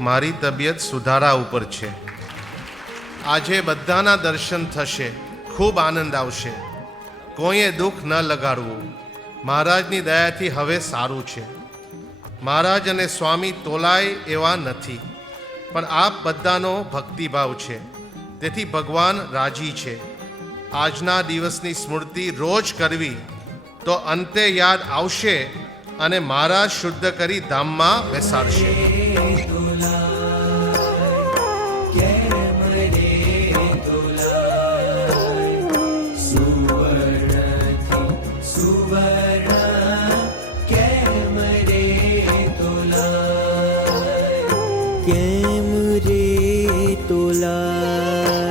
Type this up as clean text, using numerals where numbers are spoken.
મારી તબિયત સુધારા ઉપર છે. આજે બધાના દર્શન થશે, ખૂબ આનંદ આવશે. કોઈએ દુઃખ ન લગાડવું. મહારાજની દયાથી હવે સારું છે. મહારાજ અને સ્વામી તોલાય એવા નથી, પણ આપ બધાનો ભક્તિભાવ છે, તેથી ભગવાન રાજી છે. આજના દિવસની સ્મૃતિ રોજ કરવી તો અંતે યાદ આવશે અને મહારાજ શુદ્ધ કરી ધામમાં બેસાડશે. કેમ રે તોલા